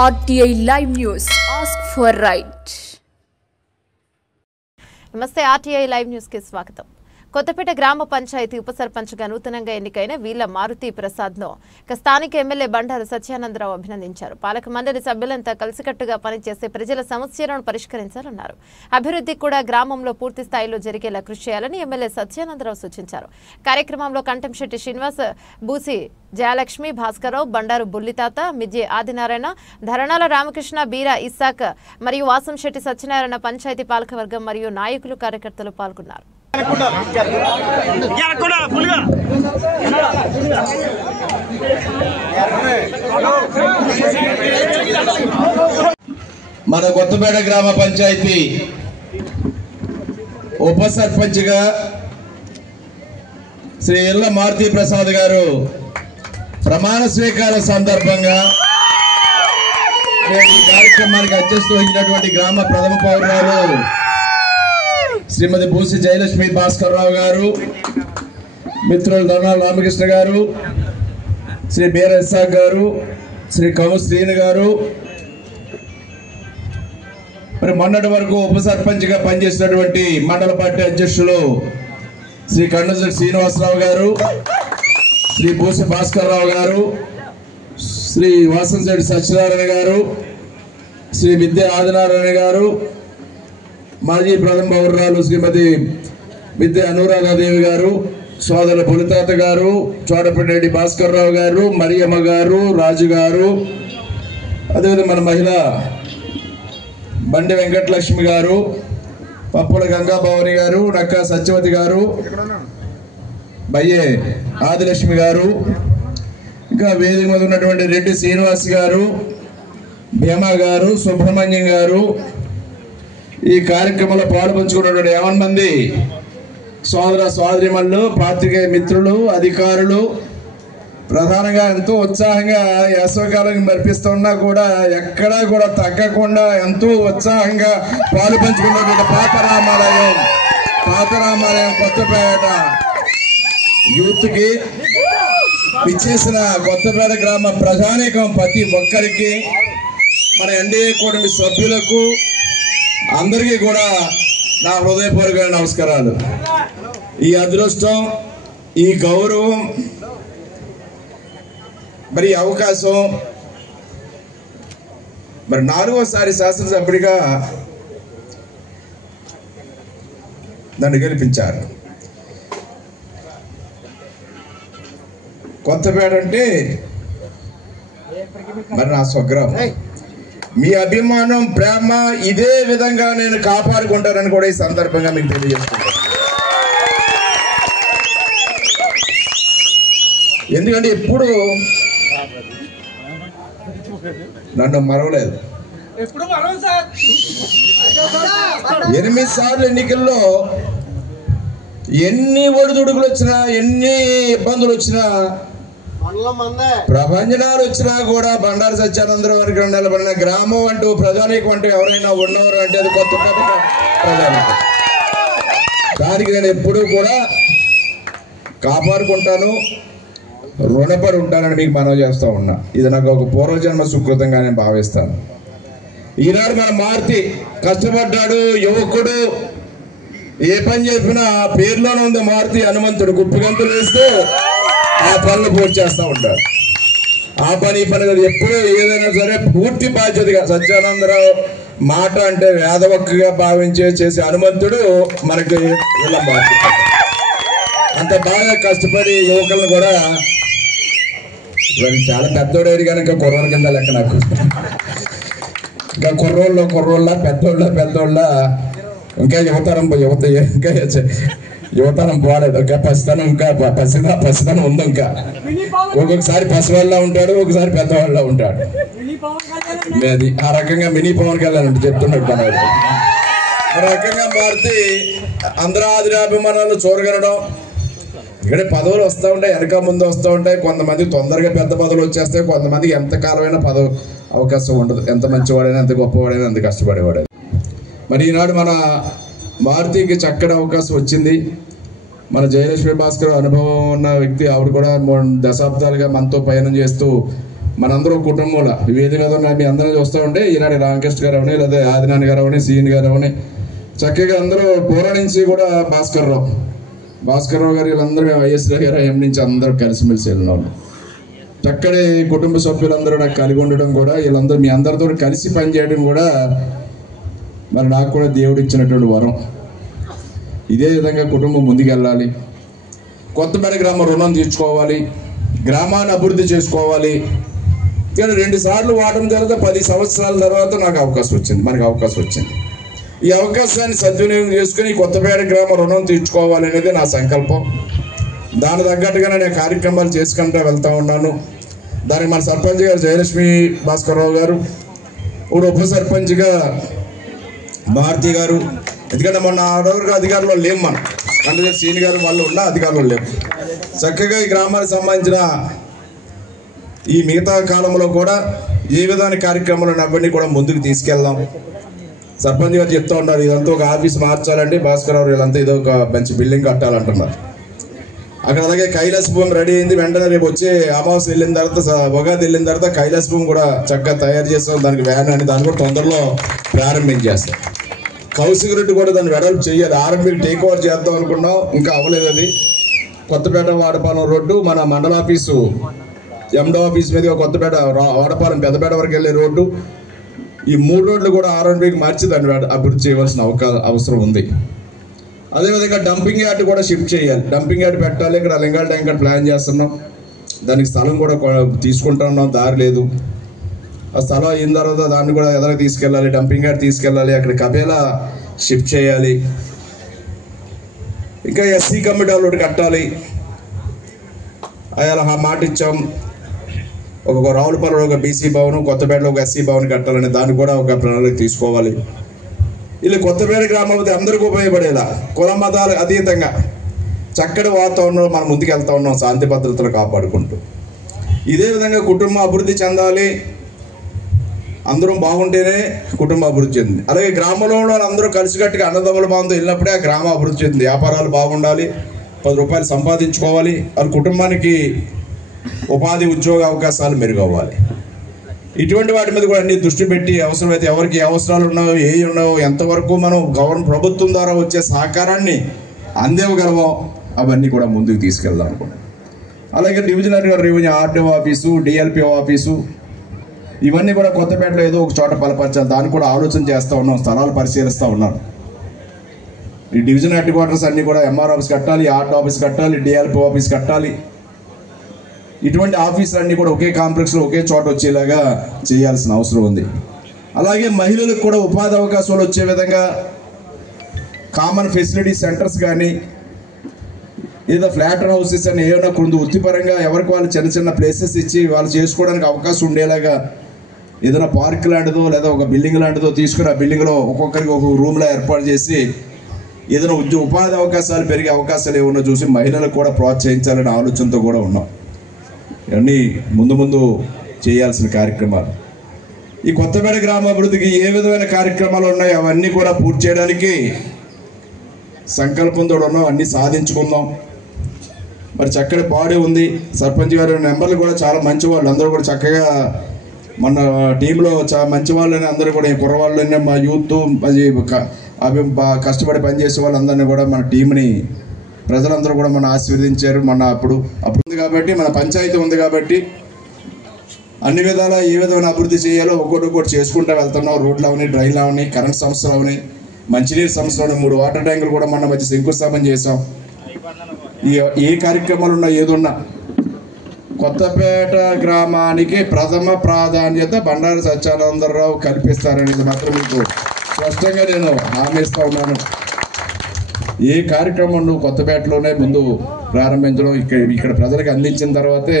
RTI Live News. Ask for right. నమస్తే RTI Live News కి స్వాగతం. కొత్తపేట గ్రామ పంచాయతీ ఉప సర్పంచ్గా నూతనంగా ఎన్నికైన వీళ్ళ మారుతి ప్రసాద్ను స్థానిక ఎమ్మెల్యే బండారు సత్యానందరావు అభినందించారు. పాలక మండలి సభ్యులంతా కలిసికట్టుగా పనిచేసి ప్రజల సమస్యలను పరిష్కరించాలన్నారు. అభివృద్ధి కూడా గ్రామంలో పూర్తి స్థాయిలో జరిగేలా కృషి చేయాలని ఎమ్మెల్యే సత్యానందరావు సూచించారు. కార్యక్రమంలో కంటంశెట్టి శ్రీనివాస్, బూసి జయలక్ష్మి, భాస్కరరావు, బండారు బుల్లితాత, మిజ్జే ఆదినారాయణ, ధరణాల రామకృష్ణ, బీరా ఇస్సాక్ మరియు వాసంశెట్టి సత్యనారాయణ పంచాయతీ పాలకవర్గం మరియు నాయకులు, కార్యకర్తలు పాల్గొన్నారు. మన కొత్తపేట గ్రామ పంచాయతీ ఉప సర్పంచ్గా శ్రీ ఎల్ల మారుతి ప్రసాద్ గారు ప్రమాణ స్వీకార సందర్భంగా ఈ కార్యక్రమానికి అధ్యక్షత వహించినటువంటి గ్రామ ప్రథమ పౌరురాలు శ్రీమతి బూసి జయలక్ష్మి, భాస్కర్రావు గారు, మిత్రులు ధరణాల రామకృష్ణ గారు, శ్రీ బీరా ఇస్సాక్ గారు, శ్రీ కము శ్రీను గారు, మరి మొన్నటి వరకు ఉప సర్పంచ్గా పనిచేసినటువంటి మండల పార్టీ అధ్యక్షులు శ్రీ కంటంశెట్టి శ్రీనివాసరావు గారు, శ్రీ బూసి భాస్కర్రావు గారు, శ్రీ వాసంశెట్టి సత్యనారాయణ గారు, శ్రీ మిద్దె ఆదినారాయణ గారు, మాజీ ప్రథమ పౌరురాలు శ్రీమతి మిద్దె అనురాధాదేవి గారు, సోదరుల బులితాత గారు, చోటపరెడ్డి భాస్కర్రావు గారు, మరియమ్మ గారు, రాజు గారు, అదేవిధంగా మన మహిళ బండి వెంకటలక్ష్మి గారు, పప్పుల గంగాభవాని గారు, నక్కా సత్యవతి గారు, బయ్యే ఆదిలక్ష్మి గారు, ఇంకా వేదిక మీద ఉన్నటువంటి రెడ్డి శ్రీనివాస్ గారు, భీమా గారు, సుబ్రహ్మణ్యం గారు, ఈ కార్యక్రమంలో పాల్పంచుకున్నటువంటి 50 మంది సోదర సోదరిమణులు, పాత్రికేయ మిత్రులు, అధికారులు, ప్రధానంగా ఎంతో ఉత్సాహంగా వేసవికాలం మరిపిస్తున్నా కూడా ఎక్కడా కూడా తగ్గకుండా ఎంతో ఉత్సాహంగా పాలుపంచుకున్నటువంటి పాత రామాలయం కొత్తపేట యూత్కి ఇచ్చేసిన కొత్తపేట గ్రామ ప్రజానీకం ప్రతి ఒక్కరికి, మన ఎన్డీఏ కూటమి సభ్యులకు అందరికీ కూడా నా హృదయపూర్వక నమస్కారాలు. ఈ అదృష్టం, ఈ గౌరవం, మరి అవకాశం, మరి 4వసారి శాసనసభ్యుడిగా నన్ను గెలిపించారు. కొత్తపేట అంటే మరి నా స్వగ్రామం. మీ అభిమానం, ప్రేమ ఇదే విధంగా నేను కాపాడుకుంటానని కూడా ఈ సందర్భంగా మీకు తెలియజేస్తున్నాను. ఎందుకంటే ఎప్పుడు నన్ను మరవలేదు. 8 సార్లు ఎన్నికల్లో ఎన్ని ఒడిదుడుకులు వచ్చినా, ఎన్ని ఇబ్బందులు వచ్చినా, ప్రభంజనాలు వచ్చినా కూడా బండారు సత్యానందరావు గారికి నిలబడిన గ్రామం అంటూ, ప్రజానీకం అంటూ ఎవరైనా ఉన్నవారు అంటే అది కొత్తపేట ప్రజానీకం. దానికి నేను ఎప్పుడూ కూడా కాపాడుకుంటాను, రుణపడి ఉంటానని మీకు మనవి చేస్తూ ఉన్నా. ఇది నాకు ఒక పూర్వజన్మ సుకృతంగా నేను భావిస్తాను. ఈనాడు మన మారుతి కష్టపడ్డాడు, యువకుడు, ఏ పని చెప్పినా పేరులోనే ఉంది మారుతి హనుమంతుడు. గుప్పిగంతులు వేస్తూ ఆ పనులు పూర్తి చేస్తూ ఉంటాడు. ఆ పని ఈ పని ఎప్పుడు ఏదైనా సరే పూర్తి బాధ్యతగా సత్యానందరావు మాట అంటే వేదవక్కుగా భావించే చేసే హనుమంతుడు మనకి ఇలా బాధ్యత. అంత బాగా కష్టపడి యువకులను కూడా, చాలా పెద్దోడేది కానీ ఇంకా కుర్రోళ్ళ కింద లెక్క నాకు. ఇంకా కుర్రోళ్ళ పెద్దోళ్ళ ఇంకా యువతరం పోలేదు. ఇంకా పసితనం ఉంది. ఇంకా ఒక్కొక్కసారి పసివాళ్ళ ఉంటాడు, ఒకసారి పెద్దవాళ్ళ ఉంటాడు. అది ఆ రకంగా మినీ పవన్ కళ్యాణ్ అంటే చెప్తున్నాడు. ఆ రకంగా మారితే అందరూ ఆదిరాభిమానాలు చూరగలడం. ఇక్కడ పదవులు వస్తూ ఉంటాయి, వెనక ముందు వస్తూ ఉంటాయి. కొంతమంది తొందరగా పెద్ద పదవులు వచ్చేస్తాయి, కొంతమందికి ఎంత కాలమైనా అవకాశం ఉండదు. ఎంత మంచివాడైనా, ఎంత గొప్పవాడైనా, ఎంత కష్టపడేవాడైనా. మరి ఈనాడు మన మారుతికి చక్కటి అవకాశం వచ్చింది. మన జయలక్ష్మి భాస్కర్ అనుభవం ఉన్న వ్యక్తి, ఆవిడ కూడా 3 దశాబ్దాలుగా మనతో పయనం చేస్తూ మనందరూ కుటుంబంలో వేది మీద మీ అందరూ చూస్తూ ఉంటే ఈనాడు రామకృష్ణ గారు అవని, లేదా ఆదినాని గారు అవని, సీని గారు అవని, చక్కగా అందరూ పూర్వ నుంచి కూడా భాస్కర్ రావు గారు వీళ్ళందరూ వైఎస్ గారు ఎం నుంచి అందరూ కలిసిమెలిసి వెళ్ళిన వాళ్ళు. చక్కటి కుటుంబ సభ్యులందరూ నాకు కలిగి ఉండడం కూడా, వీళ్ళందరూ మీ అందరితో కలిసి పనిచేయడం కూడా మరి నాకు కూడా దేవుడు ఇచ్చినటువంటి వరం. ఇదే విధంగా కుటుంబం ముందుకెళ్ళాలి. కొత్తపేట గ్రామ రుణం తీర్చుకోవాలి, గ్రామాన్ని అభివృద్ధి చేసుకోవాలి. కానీ 2 సార్లు వాడడం తర్వాత 10 సంవత్సరాల తర్వాత నాకు అవకాశం వచ్చింది, మనకు అవకాశం వచ్చింది. ఈ అవకాశాన్ని సద్వినియోగం చేసుకుని కొత్తపేట గ్రామ రుణం తీర్చుకోవాలి అనేది నా సంకల్పం. దాని తగ్గట్టుగా నేను కార్యక్రమాలు చేసుకుంటూ వెళ్తూ ఉన్నాను. దానికి మన సర్పంచ్ గారు జయలక్ష్మి భాస్కర్ రావు గారు, ఇప్పుడు ఉప సర్పంచ్గా భారతి గారు, ఎందుకంటే మొన్న ఆడవరకు అధికారంలో లేము, మనం అంటే సీని గారు వాళ్ళు ఉన్న అధికారంలో లేవు. చక్కగా ఈ గ్రామానికి సంబంధించిన ఈ మిగతా కాలంలో కూడా ఏ విధమైన కార్యక్రమాలు అవన్నీ కూడా ముందుకు తీసుకెళ్దాం. సర్పంచ్ గారు చెప్తూ ఉన్నారు, ఇదంతా ఒక ఆఫీస్ మార్చాలంటే భాస్కర్ రావు వీళ్ళంతా ఇదో ఒక మంచి బిల్డింగ్ కట్టాలంటున్నారు. అక్కడ అలాగే కైలాసభూమి రెడీ అయింది. వెంటనే రేపు వచ్చే అమావాస్య వెళ్ళిన తర్వాత, ఉగాది వెళ్ళిన తర్వాత కైలాసభూమి కూడా చక్కగా తయారు చేస్తాం. దానికి వ్యాన్ అని దాన్ని కూడా తొందరలో ప్రారంభించేస్తాం. కౌశిక్ రెడ్డి కూడా దాన్ని వెడల్పు చేయాలి. ఆర్ఎంబీ టేక్ ఓవర్ చేద్దాం అనుకున్నాం, ఇంకా అవ్వలేదు అది. కొత్తపేట వాడపాలెం రోడ్డు, మన మండల ఆఫీసు ఎండో ఆఫీస్ మీద కొత్తపేట వాడపాలెం పెద్దపేట వరకు వెళ్ళే రోడ్డు, ఈ 3 రోడ్లు కూడా ఆర్ఎంబీకి మార్చి దాన్ని అభివృద్ధి చేయవలసిన అవసరం ఉంది. అదేవిధంగా డంపింగ్ యార్డ్ కూడా షిఫ్ట్ చేయాలి. డంపింగ్ యార్డ్ పెట్టాలి. ఇక్కడ లింగాల ట్యాంక్ ప్లాన్ చేస్తున్నాం. దానికి స్థలం కూడా తీసుకుంటున్నాం, దారి లేదు. ఆ స్థలం అయిన తర్వాత దాన్ని కూడా ఎదరికి తీసుకెళ్ళాలి, డంపింగ్ యార్డ్ తీసుకెళ్ళాలి. అక్కడ కబేలా షిఫ్ట్ చేయాలి. ఇంకా ఎస్సీ కమిటీ ఒకటి కట్టాలి. అలా మాట ఇచ్చాం. ఒక రావులపాలెంలో ఒక బీసీ భవన్, కొత్తపేటలో ఒక ఎస్సీ భవన్ కట్టాలని దాన్ని కూడా ఒక ప్రణాళిక తీసుకోవాలి. ఇలా కొత్తపేట గ్రామాలతో అందరికీ ఉపయోగపడేలా, కుల మతాలకు అతీతంగా చక్కటి వాతావరణంలో మనం ముందుకు వెళ్తా ఉన్నాం, శాంతి భద్రతలు కాపాడుకుంటూ. ఇదే విధంగా కుటుంబం అభివృద్ధి చెందాలి. అందరం బాగుంటేనే కుటుంబం అభివృద్ధి చెందింది. అలాగే గ్రామంలో అందరూ కలిసికట్టుగా అన్నదమ్ముల భావంతో వెళ్ళినప్పుడే ఆ గ్రామం అభివృద్ధి చెందింది. వ్యాపారాలు బాగుండాలి, 10 రూపాయలు సంపాదించుకోవాలి, వాళ్ళ కుటుంబానికి ఉపాధి ఉద్యోగ అవకాశాలు మెరుగవ్వాలి. ఇటువంటి వాటి మీద కూడా అన్ని దృష్టి పెట్టి అవసరమైతే ఎవరికి ఏ అవసరాలు ఉన్నాయో, ఏ ఉన్నాయో, ఎంతవరకు మనం ప్రభుత్వం ద్వారా వచ్చే సహకారాన్ని అందివ్వగలమో అవన్నీ కూడా ముందుకు తీసుకెళ్దాం అనుకున్నాం. అలాగే divisional revenue RDO office, DLPO office, ఇవన్నీ కూడా కొత్తపేటలో ఏదో ఒక చోట బలపరచాలి. దాన్ని కూడా ఆలోచన చేస్తూ ఉన్నాం, స్థలాలు పరిశీలిస్తూ ఉన్నాం. ఈ డివిజన్ హెడ్ క్వార్టర్స్ అన్నీ కూడా ఎంఆర్ ఆఫీస్ కట్టాలి, ఆర్డీఓ ఆఫీస్ కట్టాలి, డిఎల్పిఓ ఆఫీస్ కట్టాలి. ఇటువంటి ఆఫీసులన్నీ కూడా ఒకే కాంప్లెక్స్లో ఒకే చోట వచ్చేలాగా చేయాల్సిన అవసరం ఉంది. అలాగే మహిళలకు కూడా ఉపాధి అవకాశాలు వచ్చే విధంగా కామన్ ఫెసిలిటీ సెంటర్స్ కానీ, ఏదో ఫ్లాట్ హౌసెస్ అని ఏమైనా కొంత వృత్తిపరంగా ఎవరికి వాళ్ళు చిన్న చిన్న ప్లేసెస్ ఇచ్చి వాళ్ళు చేసుకోవడానికి అవకాశం ఉండేలాగా ఏదైనా పార్క్ లాంటిదో లేదా ఒక బిల్డింగ్ లాంటిదో తీసుకుని ఆ బిల్డింగ్లో ఒక్కొక్కరికి ఒక రూమ్లో ఏర్పాటు చేసి ఏదైనా ఉపాధి అవకాశాలు పెరిగే అవకాశాలు ఏమన్నా చూసి మహిళలకు కూడా ప్రోత్సహించాలనే ఆలోచనతో కూడా ఉన్నాం. ఇవన్నీ ముందు చేయాల్సిన కార్యక్రమాలు. ఈ కొత్తపేట గ్రామాభివృద్ధికి ఏ విధమైన కార్యక్రమాలు ఉన్నాయో అవన్నీ కూడా పూర్తి చేయడానికి సంకల్పంతో ఉన్నాం. అన్నీ సాధించుకుందాం. మరి చక్కటి బాడీ ఉంది. సర్పంచ్ గారు నెంబర్లు కూడా చాలా మంచి వాళ్ళు, అందరూ కూడా చక్కగా మన టీంలో చాలా మంచి వాళ్ళని అందరూ కూడా కుర్రవాళ్ళని, మా యూత్ అవి కష్టపడి పనిచేసే వాళ్ళందరినీ కూడా మన టీంని ప్రజలందరూ కూడా మనం ఆశీర్వదించారు. మన అప్పుడు ఉంది కాబట్టి, మన పంచాయతీ ఉంది కాబట్టి అన్ని విధాలా ఏ విధమైన అభివృద్ధి చేయాలో ఒక్కొక్కటి చేసుకుంటూ వెళ్తున్నాం. రోడ్లు అవని, డ్రైన్లు అవని, కరెంట్ సమస్యలు అవని, మంచినీరు సమస్యలు, 3 వాటర్ ట్యాంకులు కూడా మన మధ్య శంకుస్థాపన చేసాం. ఏ కార్యక్రమాలు ఉన్నా ఏదున్నా కొత్తపేట గ్రామానికి ప్రథమ ప్రాధాన్యత బండారు సత్యానందరావు కల్పిస్తారనేది మాత్రం మీకు స్పష్టంగా నేను హామీ ఇస్తూ ఉన్నాను. ఏ కార్యక్రమం కొత్తపేటలోనే ముందు ప్రారంభించడం, ఇక్కడ ప్రజలకు అందించిన తర్వాతే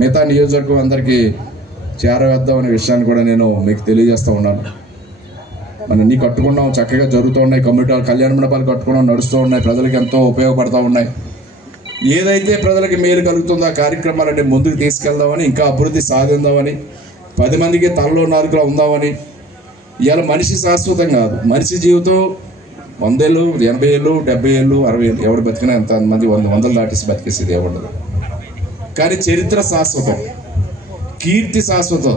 మిగతా నియోజకవర్గం అందరికీ చేరవేద్దాం అనే విషయాన్ని కూడా నేను మీకు తెలియజేస్తూ ఉన్నాను. మనం అన్నీ కట్టుకున్నాం, చక్కగా జరుగుతూ ఉన్నాయి. కమ్యూనిటీ కళ్యాణ మండపాలు కట్టుకున్నాం, నడుస్తూ ఉన్నాయి, ప్రజలకు ఎంతో ఉపయోగపడుతూ ఉన్నాయి. ఏదైతే ప్రజలకు మేలు కలుగుతుందో ఆ కార్యక్రమాలన్నీ ముందుకు తీసుకెళ్దామని, ఇంకా అభివృద్ధి సాధిద్దామని, 10 మందికి తలలో నాలుగులో ఉందామని. ఇవాళ మనిషి శాశ్వతం కాదు. మనిషి జీవితం 100 ఏళ్ళు, 80 ఏళ్ళు, 70 ఏళ్ళు, 60 ఏళ్ళు, ఎవరు బతికినా ఎంతమంది 100 దాటేసి బతికేసేది ఏముండదు. కానీ చరిత్ర శాశ్వతం. కీర్తి శాశ్వతం.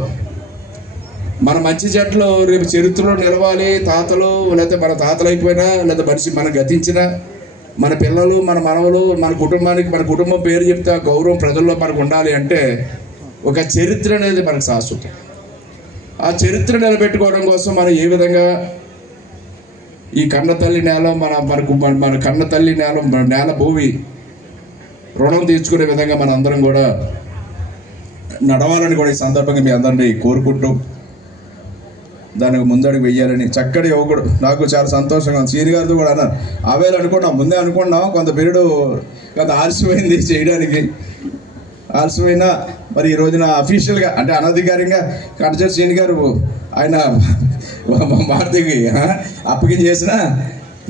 మన మంచి జట్లు రేపు చరిత్రలో నిలవాలి. తాతలు లేకపోతే మన తాతలు అయిపోయినా లేదా మనిషి మనం గతించినా మన పిల్లలు మన మనవలు మన కుటుంబానికి మన కుటుంబం పేరు చెప్తే ఆ గౌరవం ప్రజల్లో మనకు ఉండాలి అంటే ఒక చరిత్ర అనేది మనకు శాశ్వతం. ఆ చరిత్ర నిలబెట్టుకోవడం కోసం మనం ఏ విధంగా ఈ కన్నతల్లి నేల మన కన్నతల్లి నేల భూమి రుణం తీర్చుకునే విధంగా మన అందరం కూడా నడవాలని కూడా ఈ సందర్భంగా మీ అందరినీ కోరుకుంటూ దానికి ముందడుగు వెయ్యాలని చక్కటి యువకుడు. నాకు చాలా సంతోషంగా ఉంది. సీని గారితో కూడా అన్నారు అవేలు అనుకున్నాం, ముందే అనుకున్నాం, కొంత పీరియడ్ కొంత ఆలస్యమైంది చేయడానికి. ఆలస్యమైనా మరి ఈ రోజున అఫీషియల్గా అంటే అనధికారికంగా కటచర్ సీని గారు ఆయన మారుతికి అప్పగించేసిన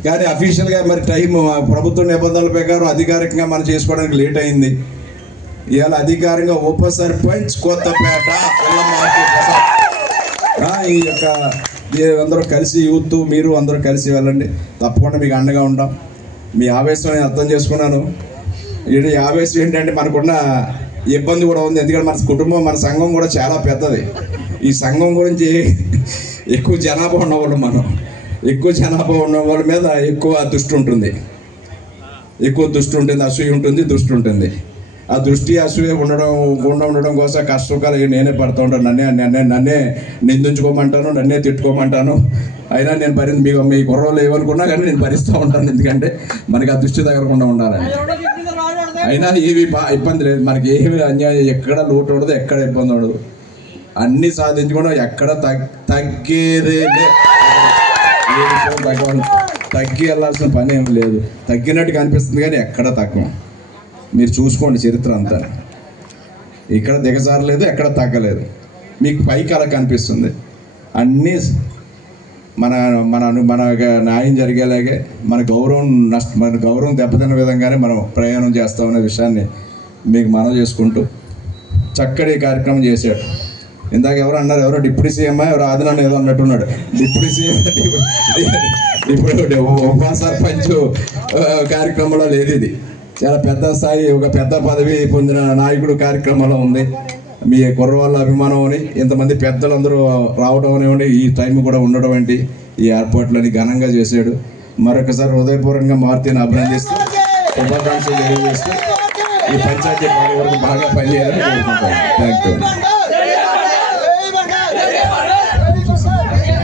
కానీ అఫీషియల్గా మరి టైం ప్రభుత్వ నిబంధనల ప్రకారం అధికారికంగా మనం చేసుకోవడానికి లేట్ అయింది. ఇవాళ అధికారికంగా ఉప సర్పంచ్ కొత్తపేట ఈ యొక్క అందరూ కలిసి యూత్ మీరు అందరూ కలిసి వెళ్ళండి. తప్పకుండా మీకు అండగా ఉంటాం. మీ ఆవేశం నేను అర్థం చేసుకున్నాను. ఈ ఆవేశం ఏంటంటే మనకున్న ఇబ్బంది కూడా ఉంది. ఎందుకంటే మన కుటుంబం మన సంఘం కూడా చాలా పెద్దది. ఈ సంఘం గురించి ఎక్కువ జనాభా ఉన్నవాళ్ళు మనం ఎక్కువ జనాభా ఉన్న వాళ్ళ మీద ఎక్కువ దృష్టి ఉంటుంది, అసూయ ఉంటుంది, దృష్టి ఉంటుంది. ఆ దృష్టి అసూయ ఉండడం కోసం కష్టకాలు నేనే పడుతూ ఉంటాను. నన్నే నిందించుకోమంటాను, నన్నే తిట్టుకోమంటాను. అయినా నేను మీ కుర్రోళ్ళు ఏమనుకున్నా కానీ నేను భరిస్తూ ఉంటాను. ఎందుకంటే మనకి ఆ దృష్టి తగలకుండా ఉండాలని. అయినా ఏవి ఇబ్బంది లేదు, మనకి ఏమి అన్యాయం ఎక్కడ లోటు ఉండదు, ఎక్కడ ఇబ్బంది ఉండదు. అన్నీ సాధించుకోవడం ఎక్కడ తగ్గేదే తగ్గి వెళ్ళాల్సిన పని ఏమి లేదు. తగ్గినట్టు కనిపిస్తుంది కానీ ఎక్కడ తగ్గం. మీరు చూసుకోండి చరిత్ర అంతా. ఇక్కడ దిగజారలేదు, ఎక్కడ తగ్గలేదు. మీకు పైకి అలా కనిపిస్తుంది. అన్నీ మన మన మన న్యాయం జరిగేలాగే మన గౌరవం దెబ్బతిన్న విధంగానే మనం ప్రయాణం చేస్తామనే విషయాన్ని మీకు మనవి చేసుకుంటూ చక్కటి కార్యక్రమం చేశాడు. ఇందాక ఎవరు అన్నారు, ఎవరో డిప్యూటీ సీఎం ఎవరో ఆదినాన్ని ఏదో అన్నట్టున్నాడు. డిప్యూటీ సీఎం ఇప్పుడు ఉప సర్పంచ్ కార్యక్రమంలో లేదు. ఇది చాలా పెద్ద స్థాయి, ఒక పెద్ద పదవి పొందిన నాయకుడు కార్యక్రమంలో ఉంది. మీ కుర్రవాళ్ళ అభిమానం అని ఇంతమంది పెద్దలందరూ రావడం అనేవండి, ఈ టైం కూడా ఉండడం ఏంటి, ఈ ఏర్పాట్లని ఘనంగా చేశాడు. మరొకసారి హృదయపూర్వకంగా మారుతిని అభినందిస్తూ శుభాకాంక్షలు తెలియజేస్తూ ఈ పంచాయతీ బాగా పనిచేయాలని కోరుకుంటాను. Thank you.